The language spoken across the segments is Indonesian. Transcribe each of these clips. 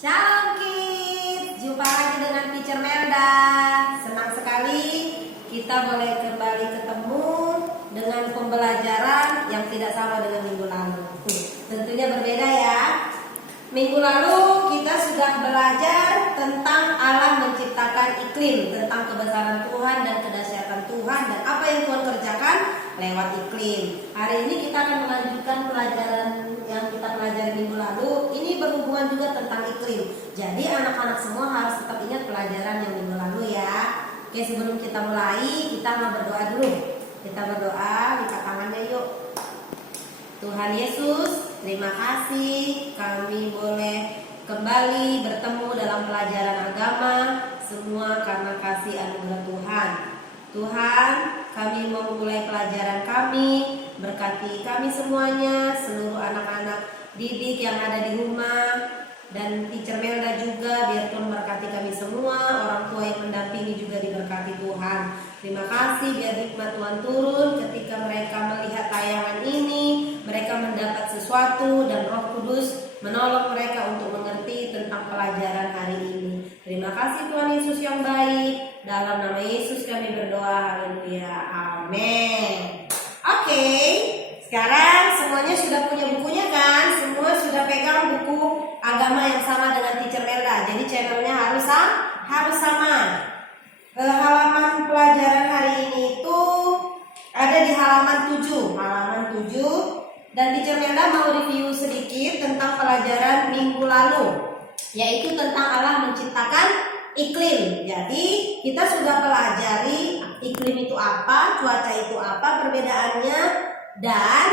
Shalom kids, jumpa lagi dengan Teacher Melda. Senang sekali kita boleh kembali ketemu dengan pembelajaran yang tidak sama dengan minggu lalu. Tentunya berbeda ya. Minggu lalu kita sudah belajar tentang Allah menciptakan iklim, tentang kebesaran Tuhan dan kedahsyatan Tuhan dan apa yang Tuhan kerjakan lewat iklim. Hari ini kita akan melanjutkan pelajaran yang kita pelajari minggu lalu. Ini berhubungan juga tentang iklim. Jadi anak-anak semua harus tetap ingat pelajaran yang minggu lalu ya. Oke, sebelum kita mulai, kita mau berdoa dulu. Kita berdoa, lipat tangannya yuk. Tuhan Yesus, terima kasih kami boleh kembali bertemu dalam pelajaran agama, semua karena kasih anugerah Tuhan. Tuhan, kami mau memulai pelajaran kami, berkati kami semuanya, seluruh anak-anak didik yang ada di rumah, dan Teacher Melda juga, biar Tuhan berkati kami semua, orang tua yang mendampingi juga diberkati Tuhan. Terima kasih, biar hikmat Tuhan turun ketika mereka melihat tayangan ini, mereka mendapat sesuatu dan Roh Kudus menolong mereka untuk mengerti tentang pelajaran hari ini. Terima kasih Tuhan Yesus yang baik, dalam nama Yesus kami berdoa, haleluya, amin. Oke, sekarang semuanya sudah punya bukunya kan? Semua sudah pegang buku agama yang sama dengan Teacher Melda. Jadi channelnya harus sama. Halaman pelajaran hari ini itu ada di halaman 7. Dan Teacher Melda mau review sedikit tentang pelajaran minggu lalu, yaitu tentang Allah menciptakan iklim. Jadi kita sudah pelajari iklim itu apa, cuaca itu apa, perbedaannya, dan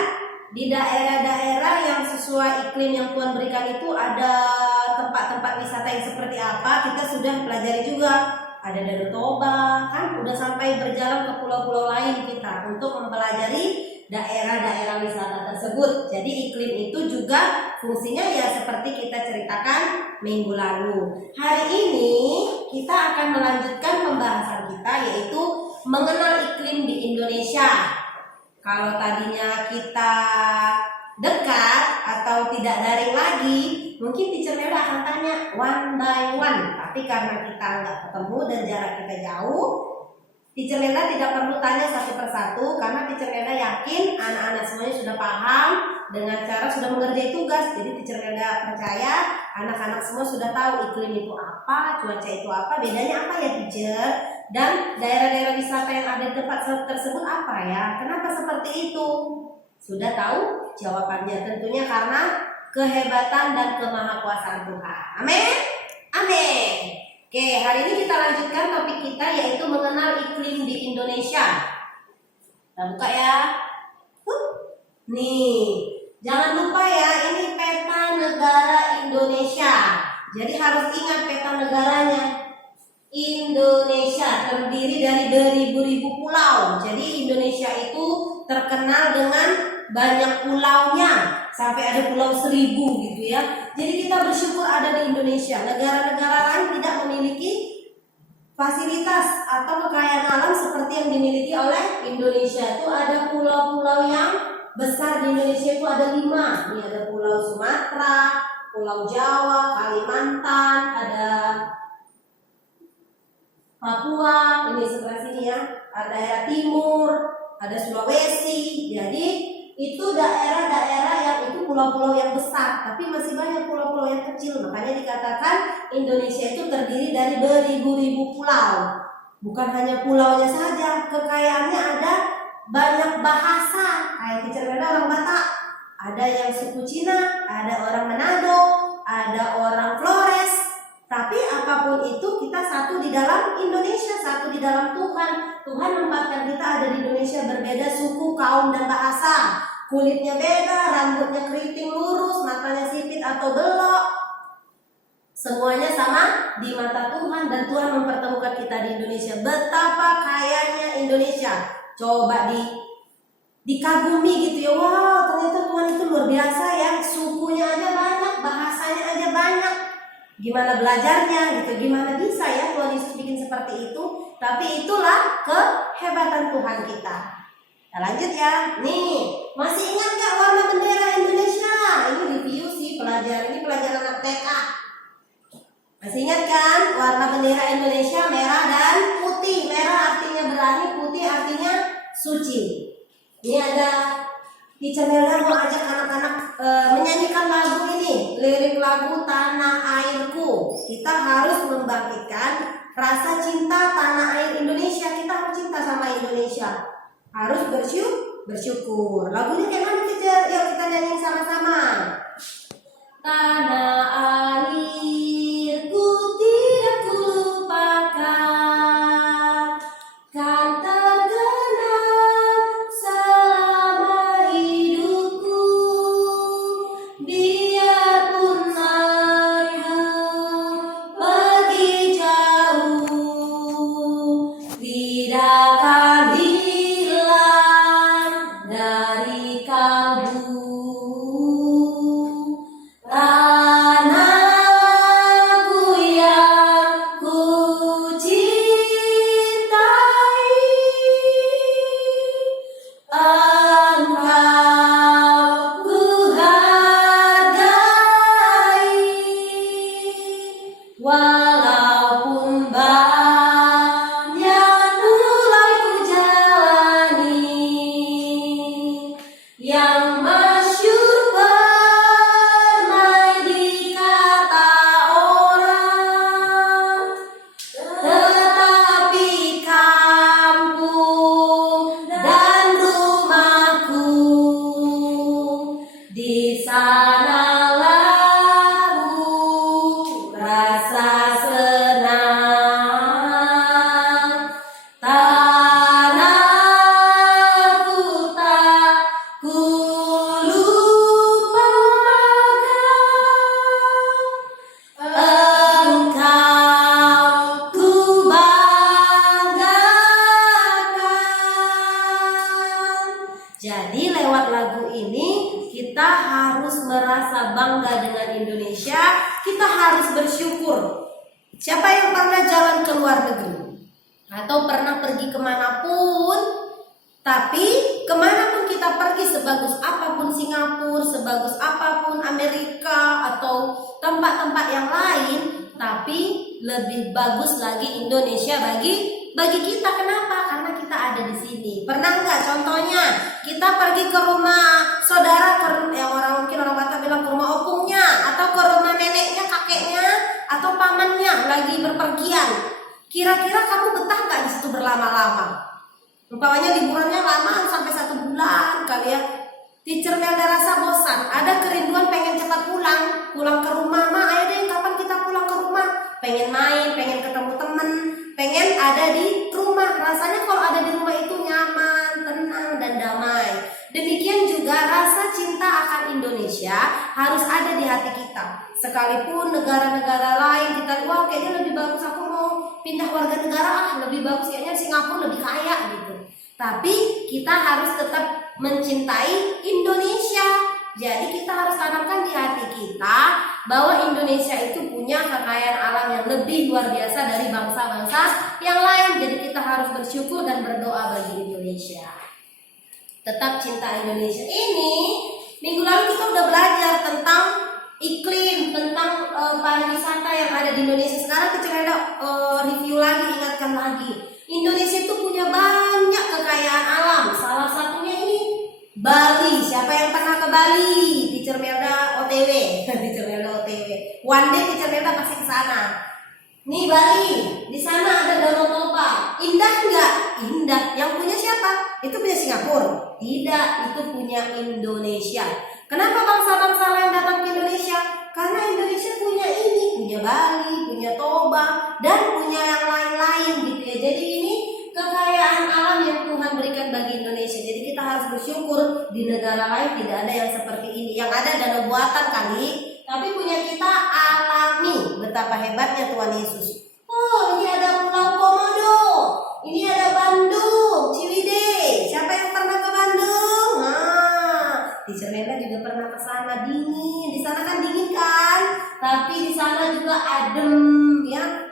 di daerah-daerah yang sesuai iklim yang Tuhan berikan itu ada tempat-tempat wisata yang seperti apa, kita sudah pelajari juga. Ada Danau Toba, kan udah sampai berjalan ke pulau-pulau lain kita untuk mempelajari daerah-daerah wisata tersebut. Jadi iklim itu juga fungsinya ya seperti kita ceritakan minggu lalu. Hari ini kita akan melanjutkan pembahasan kita, yaitu mengenal iklim di Indonesia. Kalau tadinya kita dekat atau tidak daring lagi, mungkin Teacher Melda akan tanya one by one. Tapi karena kita nggak ketemu dan jarak kita jauh, Teacher Melda tidak perlu tanya satu persatu, karena Teacher Melda yakin anak-anak semuanya sudah paham dengan cara sudah mengerjakan tugas. Jadi Teacher Melda percaya anak-anak semua sudah tahu iklim itu apa, cuaca itu apa, bedanya apa ya Teacher, dan daerah-daerah wisata yang ada di tempat tersebut apa ya, kenapa seperti itu. Sudah tahu jawabannya, tentunya karena kehebatan dan kemahakuasaan Tuhan. Amin. Amin. Oke, hari ini kita lanjutkan topik kita, yaitu mengenal iklim di Indonesia. Kita buka ya. Nih, jangan lupa ya, ini peta negara Indonesia. Jadi harus ingat peta negaranya. Indonesia terdiri dari beribu-ribu pulau. Jadi Indonesia itu terkenal dengan banyak pulaunya, sampai ada pulau 1000 gitu ya. Jadi kita bersyukur ada di Indonesia. Negara-negara lain tidak memiliki fasilitas atau kekayaan alam seperti yang dimiliki oleh Indonesia. Itu ada pulau-pulau yang besar di Indonesia, itu ada 5. Ini ada Pulau Sumatera, Pulau Jawa, Kalimantan, ada Papua, ini sebelah sini ya, ada daerah timur, ada Sulawesi. Jadi itu daerah-daerah yang itu pulau-pulau yang besar, tapi masih banyak pulau-pulau yang kecil. Makanya dikatakan Indonesia itu terdiri dari beribu-ribu pulau. Bukan hanya pulaunya saja, kekayaannya ada banyak bahasa. Kayak Teacher Melda orang Batak, ada yang suku Cina, ada orang Manado, ada orang Flores. Tapi apapun itu, kita satu di dalam Indonesia, satu di dalam Tuhan. Tuhan menempatkan kita ada di Indonesia, berbeda suku, kaum, dan bahasa. Kulitnya beda, rambutnya keriting lurus, matanya sipit atau belok. Semuanya sama di mata Tuhan, dan Tuhan mempertemukan kita di Indonesia. Betapa kayanya Indonesia. Coba dikagumi gitu ya. Wow, ternyata Tuhan itu luar biasa ya. Sukunya aja banyak, bahasanya aja banyak. Gimana belajarnya gitu, gimana bisa ya Tuhan Yesus bikin seperti itu. Tapi itulah kehebatan Tuhan kita. Nah, lanjut ya. Nih, masih ingat gak warna bendera Indonesia? Ini review sih pelajaran, ini pelajaran anak TK. Masih ingat kan warna bendera Indonesia merah dan putih. Merah artinya berani, putih artinya suci. Ini ada Teacher Melda mau ajak anak-anak menyanyikan lagu ini, lirik lagu Tanah Airku. Kita harus membangkitkan rasa cinta tanah air Indonesia. Kita harus cinta sama Indonesia. Harus bersyukur. Lagunya kayak mana, Teacher? Yuk kita nyanyi sama-sama. Tanah airku tidak kulupakan, kan tergenang selama hidupku. Biarpun ayah pergi jauh, tidak akan hilang dari kalbu. Tanahku yang ku cintai, engkau ku hargai. Walaupun banyak mulai ku jalani, yang masyhur permai di kata orang, tetapi kampung dan rumahku, di sanalah rasa senang. Tanahku tak ku lupakan, engkau ku banggakan. Jadi lewat lagu ini kita harus merasa bangga dengan Indonesia. Kita harus bersyukur. Siapa yang pernah jalan ke luar negeri atau pernah pergi kemanapun, tapi kemanapun kita pergi, sebagus apapun Singapura, sebagus apapun Amerika atau tempat-tempat yang lain, tapi lebih bagus lagi Indonesia bagi kita. Kenapa? Karena kita ada di sini. Pernah nggak contohnya kita pergi ke rumah saudara, mungkin orang Batak bilang ke rumah opungnya atau ke rumah neneknya, kakeknya atau pamannya lagi berpergian. Kira-kira kamu betah nggak di situ berlama-lama? Umpamanya liburannya lama sampai 1 bulan kali ya. Teacher Melda rasa bosan, ada kerinduan pengen cepat pulang ke rumah. Ma, ayo deh, kapan kita pulang ke rumah? Pengen main, pengen ketemu temen, pengen ada di rumah. Rasanya kalau ada di rumah itu nyaman, tenang, dan damai. Demikian juga rasa cinta akan Indonesia harus ada di hati kita. Sekalipun negara-negara lain kita, wah kayaknya lebih bagus, aku mau pindah warga negara, lebih bagus kayaknya Singapura lebih kaya gitu. Tapi kita harus tetap mencintai Indonesia. Jadi kita harus tanamkan di hati kita bahwa Indonesia itu punya kekayaan alam yang lebih luar biasa dari bangsa-bangsa yang lain. Jadi kita harus bersyukur dan berdoa bagi Indonesia. Tetap cinta Indonesia. Ini minggu lalu kita udah belajar tentang iklim, tentang pariwisata yang ada di Indonesia. Sekarang kita ada review lagi, ingatkan lagi. Indonesia itu punya banyak kekayaan alam. Salah satunya ini Bali. Siapa yang pernah ke Bali? Teacher Melda OTW. Teacher Melda OTW. One day Teacher Melda pasti ke sana. Nih Bali, di sana ada Danau Toba. Indah enggak? Indah. Yang punya siapa? Itu punya Singapura? Tidak, itu punya Indonesia. Kenapa bangsa-bangsa lain datang ke Indonesia? Karena Indonesia punya ini, punya Bali, punya Toba, dan punya yang lain-lain gitu ya. Jadi ini kekayaan alam yang Tuhan berikan bagi Indonesia. Jadi kita harus bersyukur, di negara lain tidak ada yang seperti ini. Yang ada danau buatan kali, tapi punya kita alami. Betapa hebatnya Tuhan Yesus. Oh, ini ada Pulau Komodo, ini ada Bandung, Ciwidey. Siapa yang pernah ke Bandung? Teacher Melda juga pernah ke sana, dingin. Di sana kan dingin kan? Tapi di sana juga adem ya.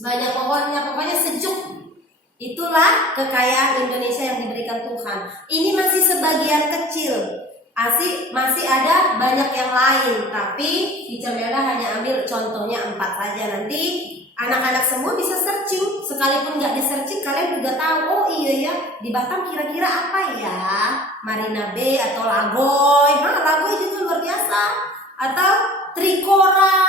Banyak pohonnya, pokoknya sejuk. Itulah kekayaan Indonesia yang diberikan Tuhan. Ini masih sebagian kecil. masih ada banyak yang lain, tapi Teacher Melda hanya ambil contohnya 4 saja. Nanti anak-anak semua bisa searching, sekalipun nggak di searching kalian juga tahu. Oh iya ya, di Batam kira-kira apa ya? Marina Bay atau Lagoy. Nah, Lagoy juga luar biasa. Atau Trikora,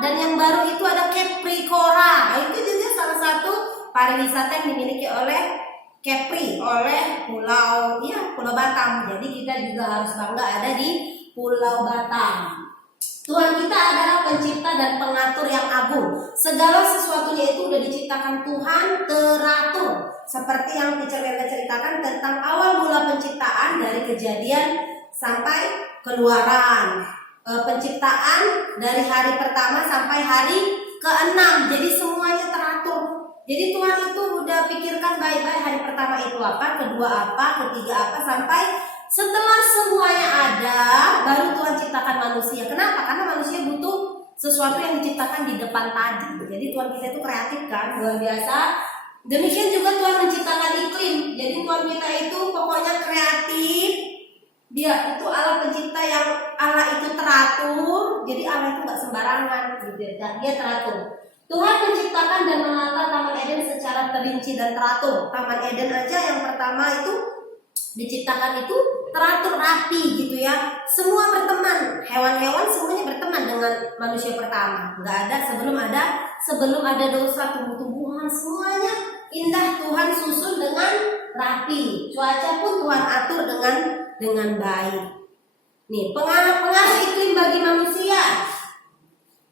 dan yang baru itu ada Capricora. Itu juga salah satu pariwisata yang dimiliki oleh Kepri, oleh Pulau Batam. Jadi kita juga harus bangga ada di Pulau Batam. Tuhan kita adalah pencipta dan pengatur yang agung. Segala sesuatunya itu sudah diciptakan Tuhan teratur. Seperti yang Teacher Melda ceritakan tentang awal mula penciptaan dari Kejadian sampai Keluaran. Penciptaan dari hari pertama sampai hari ke-6. Jadi semuanya teratur. Jadi Tuhan itu udah pikirkan baik-baik hari pertama itu apa, kedua apa, ketiga apa, sampai setelah semuanya ada, baru Tuhan ciptakan manusia. Kenapa? Karena manusia butuh sesuatu yang diciptakan di depan tadi. Jadi Tuhan kita itu kreatif kan, luar biasa. Demikian juga Tuhan menciptakan iklim. Jadi Tuhan kita itu pokoknya kreatif. Dia itu Allah pencipta yang Allah itu teratur. Jadi Allah itu nggak sembarangan, gitu. Dia teratur. Tuhan menciptakan dan menata Taman Eden secara terinci dan teratur. Taman Eden aja yang pertama itu diciptakan itu teratur rapi gitu ya. Semua berteman, hewan-hewan semuanya berteman dengan manusia pertama. Sebelum ada dosa, tumbuh-tumbuhan semuanya indah Tuhan susun dengan rapi. Cuaca pun Tuhan atur dengan baik. Nih, pengaruh iklim bagi manusia.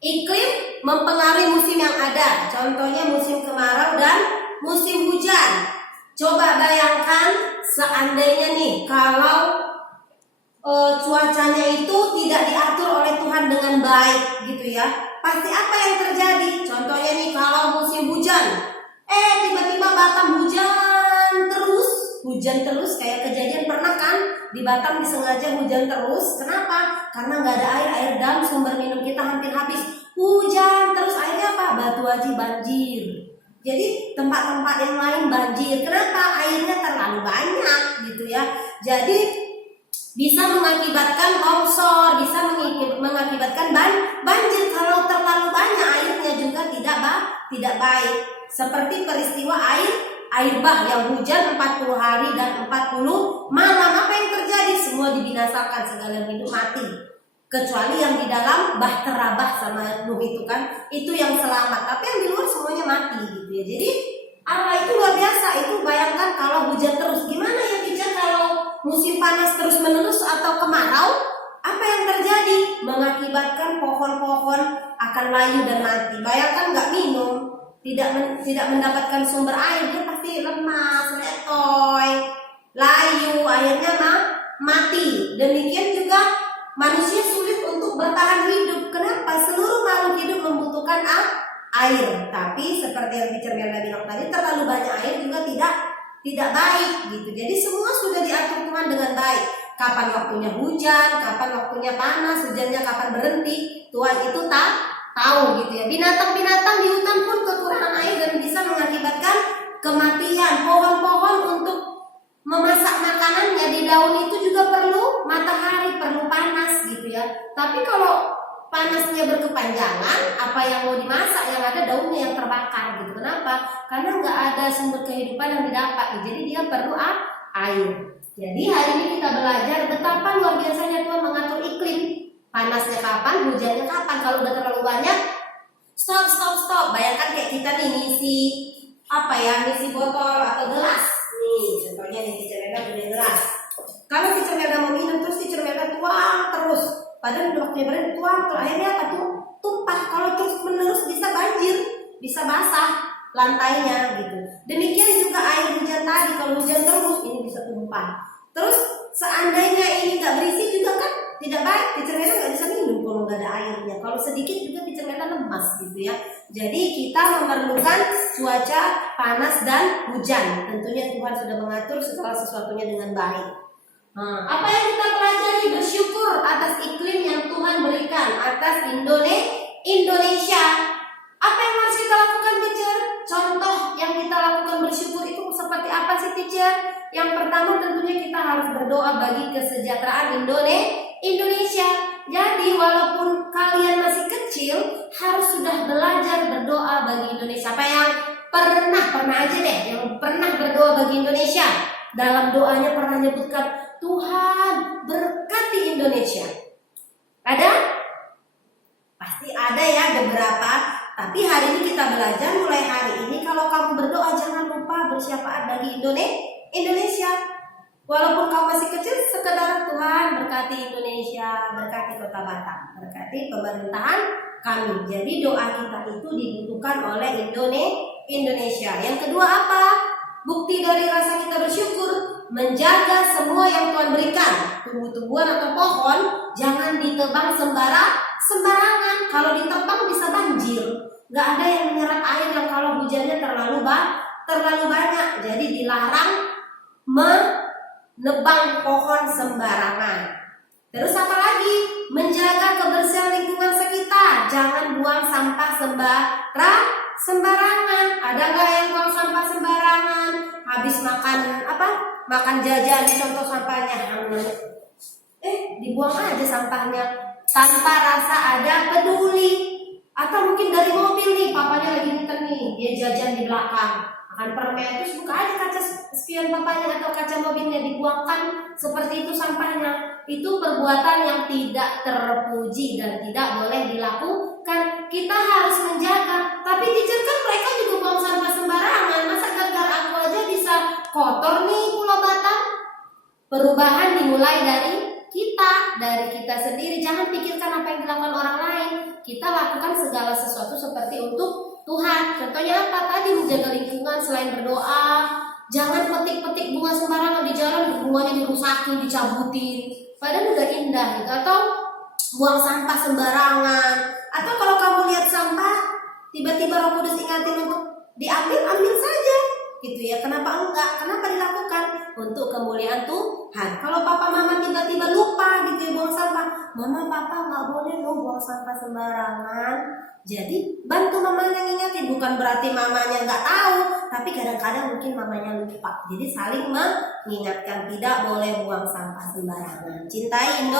Iklim mempengaruhi musim yang ada. Contohnya musim kemarau dan musim hujan. Coba bayangkan seandainya nih kalau cuacanya itu tidak diatur oleh Tuhan dengan baik gitu ya. Pasti apa yang terjadi? Contohnya nih kalau musim hujan, tiba-tiba Batam hujan terus kayak kejadian pernah kan di Batam disengaja hujan terus. Kenapa? Karena nggak ada air dam, sumber minum kita hampir habis. Hujan terus, akhirnya apa? Batu Haji banjir. Jadi tempat-tempat yang lain banjir. Kenapa? Airnya terlalu banyak gitu ya. Jadi bisa mengakibatkan longsor, bisa mengakibatkan banjir. Kalau terlalu banyak airnya juga tidak baik. Seperti peristiwa air bah yang hujan 40 hari dan 40 malam. Apa yang terjadi? Semua dibinasakan, segala hidup mati. Kecuali yang di dalam bah terabah sama Nuh itu kan, itu yang selamat. Tapi yang di luar semuanya mati gitu ya. Jadi Allah itu luar biasa. Itu bayangkan kalau hujan terus, gimana ya Teacher kalau musim panas terus menerus atau kemarau? Apa yang terjadi? Mengakibatkan pohon-pohon akan layu dan mati. Bayangkan nggak minum, tidak mendapatkan sumber air, dia pasti lemas, letoy, layu, akhirnya mati. Demikian juga manusia sulit untuk bertahan hidup. Kenapa? Seluruh makhluk hidup membutuhkan air. Tapi seperti yang Teacher Melda bilang tadi, terlalu banyak air juga tidak baik gitu. Jadi semua sudah diatur Tuhan dengan baik. Kapan waktunya hujan, kapan waktunya panas, hujannya kapan berhenti, Tuhan itu tahu gitu ya. Binatang-binatang di hutan pun kekurangan air dan bisa mengakibatkan kematian. Pohon-pohon untuk memasak makanannya di daun itu juga perlu matahari, perlu panas gitu ya. Tapi kalau panasnya berkepanjangan, apa yang mau dimasak yang ada daunnya yang terbakar gitu. Kenapa? Karena nggak ada sumber kehidupan yang didapat. Jadi dia perlu air. Jadi hari ini kita belajar betapa luar biasanya Tuhan mengatur iklim. Panasnya kapan, hujannya kapan. Kalau udah terlalu banyak, stop. Bayangkan kayak kita nih ngisi botol atau gelas. Nih, contohnya nih Teacher Melda punya gelas. Kalau Teacher Melda mau minum terus Teacher Melda tuang terus. Padahal waktunya berhenti tuang terus. Akhirnya apa tuh? Tumpah. Kalau terus menerus bisa banjir, bisa basah lantainya gitu. Demikian juga air hujan tadi. Kalau hujan terus ini bisa tumpah. Terus seandainya ini nggak berisi juga kan tidak baik. Teacher Melda nggak bisa minum kalau nggak ada airnya. Kalau sedikit juga Teacher Melda lemas gitu ya. Jadi kita memerlukan cuaca panas dan hujan. Tentunya Tuhan sudah mengatur segala sesuatunya dengan baik. Apa yang kita pelajari? Bersyukur atas iklim yang Tuhan berikan atas Indonesia. Apa yang harus kita lakukan Teacher? Contoh yang kita lakukan bersyukur itu seperti apa sih teacher? Yang pertama tentunya kita harus berdoa bagi kesejahteraan Indonesia. Jadi walaupun kalian masih kecil, harus sudah belajar berdoa bagi Indonesia. Apa yang pernah aja deh, yang pernah berdoa bagi Indonesia. Dalam doanya pernah menyebutkan, Tuhan berkati Indonesia. Ada? Pasti ada ya beberapa. Tapi hari ini kita belajar, mulai hari ini kalau kamu berdoa jangan lupa bersyafaat bagi Indonesia. Walaupun kamu masih kecil, sekedar Tuhan berkati Indonesia, berkati Kota Batam, berkati pemerintahan kami. Jadi doa kita itu dibutuhkan oleh Indonesia. Yang kedua apa? Bukti dari rasa kita bersyukur, menjaga semua yang Tuhan berikan. Tumbuh-tumbuhan atau pohon jangan ditebang sembarangan. Kalau ditebang bisa banjir. Gak ada yang menyerap air yang kalau hujannya terlalu banyak. Jadi dilarang menebang pohon sembarangan. Terus apa lagi? Menjaga kebersihan lingkungan sekitar. Jangan buang sampah sembarangan. Ada nggak yang buang sampah sembarangan? Habis makan jajan, contoh sampahnya, dibuang aja sampahnya tanpa rasa ada peduli. Atau mungkin dari mobil nih, papanya lagi nyetir nih, dia jajan di belakang, makan permen, terus buka aja kaca spion papanya atau kaca mobilnya, dibuangkan seperti itu sampahnya. Itu perbuatan yang tidak terpuji dan tidak boleh dilakukan. Kita harus menjaga. Tapi teacher kan mereka juga buang sampah sembarangan. Masa gara-gara aku aja bisa kotor nih Pulau Batam? Perubahan dimulai dari kita sendiri. Jangan pikirkan apa yang dilakukan orang lain. Kita lakukan segala sesuatu seperti untuk Tuhan. Contohnya apa? Tadi menjaga lingkungan selain berdoa. Jangan petik-petik bunga sembarangan di jalan, bunganya dirusakin, dicabutin. Padahal udah indah gitu. Atau buang sampah sembarangan. Atau kalau kamu lihat sampah, tiba-tiba Roh Kudus ingatin untuk ambil saja. Gitu ya. Kenapa enggak? Kenapa dilakukan? Untuk kemuliaan Tuhan. Kalau papa mama tiba-tiba lupa gitu ya buang sampah, mama papa nggak boleh loh buang sampah sembarangan. Jadi bantu mamanya ngingetin. Bukan berarti mamanya nggak tahu, tapi kadang-kadang mungkin mamanya lupa. Jadi saling mengingatkan, tidak boleh buang sampah sembarangan. Cintai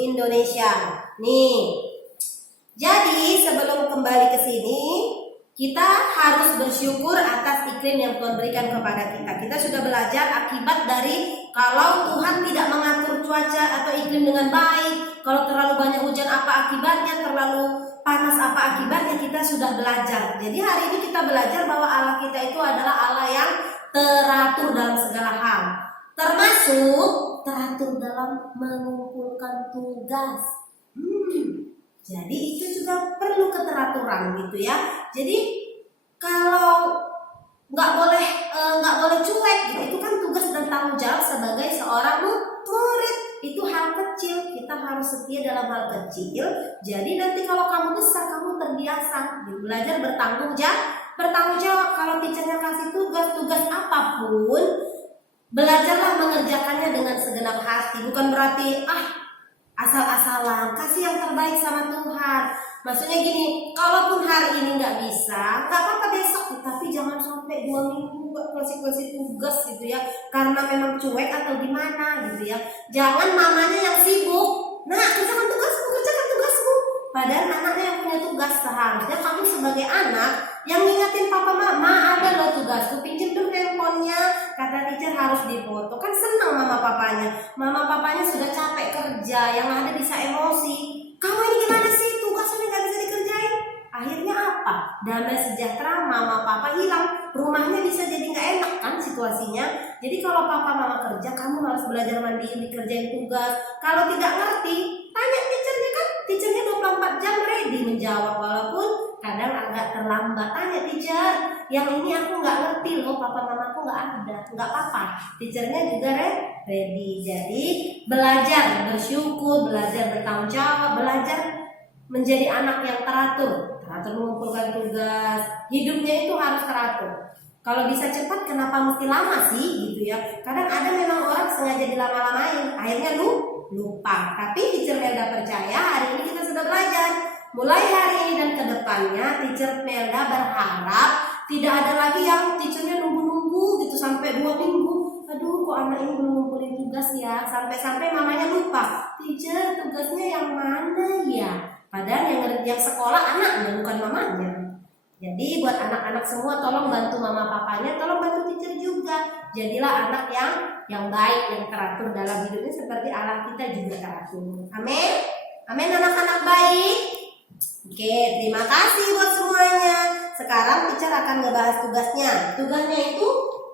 Indonesia. Nih. Jadi sebelum kembali ke sini, kita harus bersyukur atas iklim yang Tuhan berikan kepada kita. Kita sudah belajar akibat dari kalau Tuhan tidak mengatur cuaca atau iklim dengan baik. Kalau terlalu banyak hujan apa akibatnya, terlalu panas apa akibatnya, kita sudah belajar. Jadi hari ini kita belajar bahwa Allah kita itu adalah Allah yang teratur dalam segala hal. Termasuk teratur dalam mengumpulkan tugas. Jadi itu juga perlu keteraturan gitu ya. Jadi kalau nggak boleh cuek gitu. Itu kan tugas dan tanggung jawab sebagai seorang murid. Itu hal kecil. Kita harus setia dalam hal kecil. Jadi nanti kalau kamu besar, kamu terbiasa belajar bertanggung jawab. Kalau teachernya kasih tugas apapun, belajarlah mengerjakannya dengan segenap hati. Bukan berarti asal-asalan, kasih yang terbaik sama Tuhan. Maksudnya gini, kalaupun hari ini nggak bisa, nggak apa-apa besok, tapi jangan sampai 2 minggu nggak kasih tugas gitu ya, karena memang cuek atau gimana gitu ya. Jangan mamanya yang sibuk, kerjakan tugasmu. Padahal anaknya yang punya tugas. Seharusnya kamu sebagai anak yang ngingetin papa mama, ada loh tugasku, pinjam dulu handphonenya, kata teacher harus dipoto. Kan senang mama papanya sudah capek kerja, yang ada bisa emosi. Kamu ini gimana sih, tugasnya nggak bisa dikerjain? Akhirnya apa? Damai sejahtera, mama papa hilang, rumahnya bisa jadi nggak enak kan situasinya. Jadi kalau papa mama kerja, kamu harus belajar mandiri, kerjain tugas. Kalau tidak ngerti, tanya teachernya kan. Teachernya 24 jam ready menjawab, walaupun kadang agak terlambat. Tanya teacher, yang ini aku nggak ngerti loh, papa mamaku nggak ada. Nggak apa-apa, teachernya juga ready. Jadi belajar bersyukur, belajar bertanggung jawab, belajar menjadi anak yang teratur mengumpulkan tugas. Hidupnya itu harus teratur. Kalau bisa cepat, kenapa mesti lama sih gitu ya? Kadang ada memang orang sengaja dilama-lamain, akhirnya lupa. Tapi teacher Melda percaya hari ini kita sudah belajar. Mulai hari ini dan kedepannya, teacher Melda berharap tidak ada lagi yang teachernya nunggu-nunggu gitu sampai 2 minggu aduh kok anak ini belum ngumpulin tugas ya. Sampai-sampai mamanya lupa, teacher tugasnya yang mana ya? Padahal yang sekolah anaknya bukan mamanya. Jadi buat anak-anak semua tolong bantu mama papanya, tolong bantu teacher juga. Jadilah anak yang baik, yang teratur dalam hidupnya seperti Allah kita juga teratur. Amin. Amin anak-anak baik. Oke, terima kasih buat semuanya. Sekarang teacher akan ngebahas tugasnya. Tugasnya itu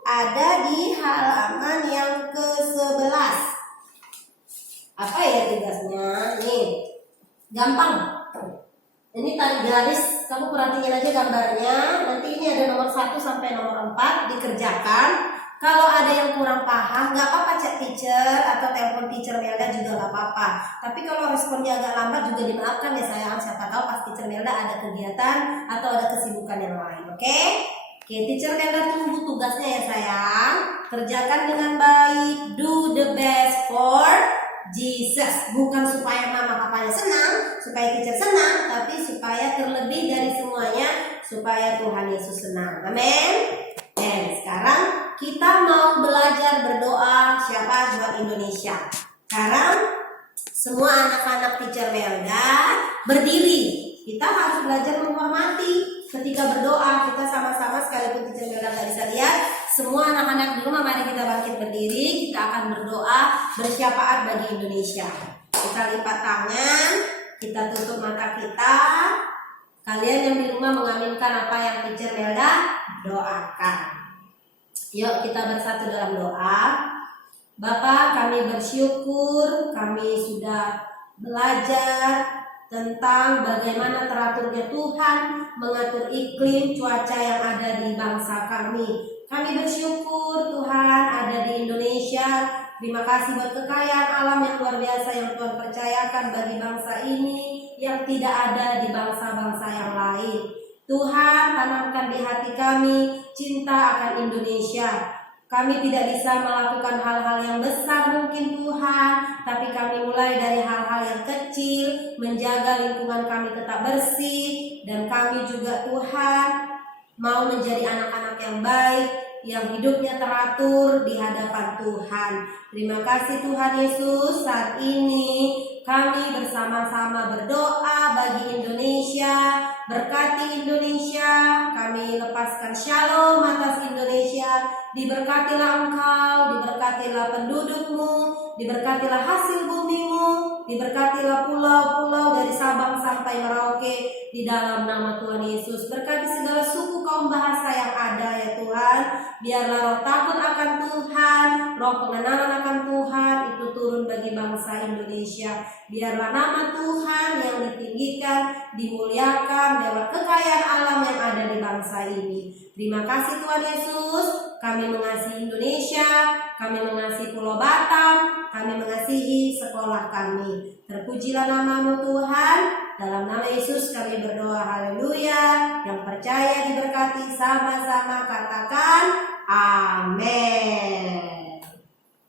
ada di halaman yang ke-11. Apa ya tugasnya? Nih, gampang. Ini tadi garis, kamu perhatiin aja gambarnya. Nanti ini ada nomor 1 sampai nomor 4 dikerjakan. Kalau ada yang kurang paham, nggak apa-apa cek teacher atau telepon teacher Melda juga nggak apa-apa. Tapi kalau responnya agak lambat juga dimaafkan ya sayang. Siapa tahu pas teacher Melda ada kegiatan atau ada kesibukan yang lain. Oke, teacher Melda tunggu tugasnya ya sayang. Kerjakan dengan baik. Do the best for Jesus. Bukan supaya mama papanya senang, supaya teacher senang, tapi supaya terlebih dari semuanya, supaya Tuhan Yesus senang. Amin. Dan sekarang kita mau belajar berdoa siapa buat Indonesia. Sekarang semua anak-anak teacher Melda berdiri. Kita harus belajar menghormati ketika berdoa. Kita sama-sama sekalipun teacher Melda nggak bisa lihat. Semua anak-anak di rumah mari kita bangkit berdiri. Kita akan berdoa bersyafaat bagi Indonesia. Kita lipat tangan, kita tutup mata kita. Kalian yang di rumah mengaminkan apa yang teacher Melda doakan. Yuk kita bersatu dalam doa. Bapak, kami bersyukur kami sudah belajar tentang bagaimana teraturnya Tuhan mengatur iklim cuaca yang ada di bangsa kami. Kami bersyukur Tuhan ada di Indonesia. Terima kasih buat kekayaan alam yang luar biasa yang Tuhan percayakan bagi bangsa ini yang tidak ada di bangsa-bangsa yang lain. Tuhan, tanamkan di hati kami cinta akan Indonesia. Kami tidak bisa melakukan hal-hal yang besar mungkin Tuhan, tapi kami mulai dari hal-hal yang kecil, menjaga lingkungan kami tetap bersih, dan kami juga Tuhan mau menjadi anak-anak yang baik, yang hidupnya teratur di hadapan Tuhan. Terima kasih Tuhan Yesus. Saat ini kami bersama-sama berdoa bagi Indonesia. Berkati Indonesia, kami lepaskan shalom atas Indonesia. Diberkatilah engkau, diberkatilah pendudukmu, diberkatilah hasil bumimu, diberkatilah pulau-pulau dari Sabang sampai Merauke di dalam nama Tuhan Yesus. Berkati segala suku kaum bahasa yang ada ya Tuhan. Biarlah roh takut akan Tuhan, roh pengenalan akan Tuhan itu turun bagi bangsa Indonesia. Biarlah nama Tuhan yang ditinggikan, dimuliakan lewat kekayaan alam yang ada di bangsa ini. Terima kasih Tuhan Yesus. Kami mengasihi Indonesia, kami mengasihi Pulau Batam, kami mengasihi sekolah kami. Terpujilah nama-Mu Tuhan. Dalam nama Yesus kami berdoa, haleluya. Yang percaya diberkati sama-sama katakan amin.